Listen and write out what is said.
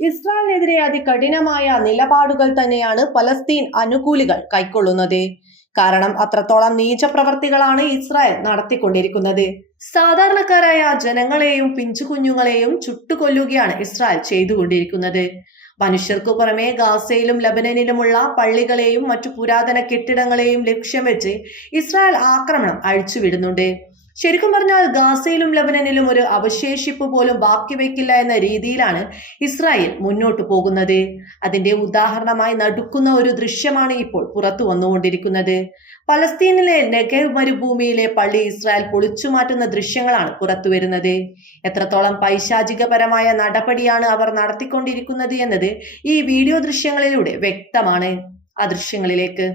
ഇസ്രായേലിനെതിരെ അതികഠിനമായ നിലപാടുകൾ തന്നെയാണ് പലസ്തീൻ അനുകൂലികൾ കൈക്കൊള്ളുന്നത്. കാരണം അത്രത്തോളം നീച പ്രവർത്തികളാണ് ഇസ്രായേൽ നടത്തിക്കൊണ്ടിരിക്കുന്നത്. സാധാരണക്കാരായ ജനങ്ങളെയും പിഞ്ചുകുഞ്ഞുങ്ങളെയും ചുട്ടുകൊല്ലുകയാണ് ഇസ്രായേൽ ചെയ്തുകൊണ്ടിരിക്കുന്നത്. മനുഷ്യർക്കു പുറമെ ഗാസയിലും ലബനനിലുമുള്ള പള്ളികളെയും മറ്റു പുരാതന കെട്ടിടങ്ങളെയും ലക്ഷ്യം വെച്ച് ഇസ്രായേൽ ആക്രമണം അഴിച്ചുവിടുന്നുണ്ട്. ശരിക്കും പറഞ്ഞാൽ ഗാസയിലും ലബനനിലും ഒരു അവശേഷിപ്പ് പോലും ബാക്കി വയ്ക്കില്ല എന്ന രീതിയിലാണ് ഇസ്രായേൽ മുന്നോട്ടു പോകുന്നത്. അതിന്റെ ഉദാഹരണമായി നടുക്കുന്ന ഒരു ദൃശ്യമാണ് ഇപ്പോൾ പുറത്തു വന്നുകൊണ്ടിരിക്കുന്നത്. പലസ്തീനിലെ നെഗവ് മരുഭൂമിയിലെ പള്ളി ഇസ്രായേൽ പൊളിച്ചു മാറ്റുന്ന ദൃശ്യങ്ങളാണ് പുറത്തു വരുന്നത്. എത്രത്തോളം പൈശാചികപരമായ നടപടിയാണ് അവർ നടത്തിക്കൊണ്ടിരിക്കുന്നത് എന്നത് ഈ വീഡിയോ ദൃശ്യങ്ങളിലൂടെ വ്യക്തമാണ്. ആ ദൃശ്യങ്ങളിലേക്ക്